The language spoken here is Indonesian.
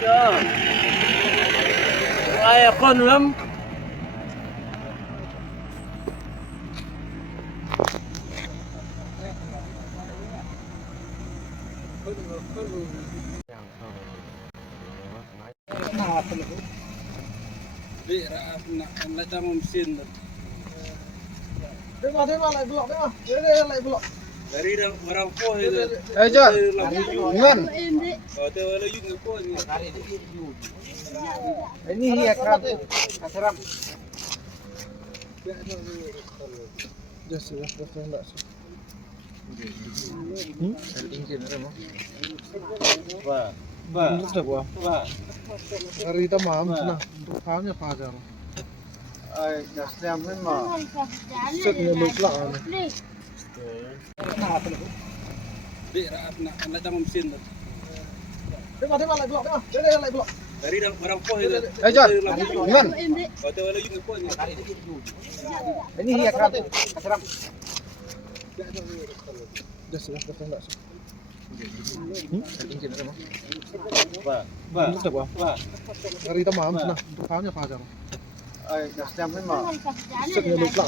chưa? Ai con lắm. Lại ra một xin rồi. Thế mà lại vlog đấy mà. Thế lại vlog. Dari orang po itu. Eh, John. Gimana? Hotel lagi nggak po ini. Ini ya kerap. Kaseram. Just enggak sih. Pak, Pak. Sudah gua. Pak. Hari kita malam nah, untuk kamu apa aja? Ai, nasdem kan mah. Set ngemuk lah. Di lại ra một xin rồi. Thế mà lại vlog đấy mà. Thế lại vlog. Dari orang po itu. Eh, John. Gimana? Hotel lagi nggak po ini. Ini ya kerap. Kaseram. Just enggak sih. Pak, Pak. Sudah gua. Pak. Hari kita malam nah, untuk kamu apa aja? Ai, nasdem kan mah. Set ngemuk lah.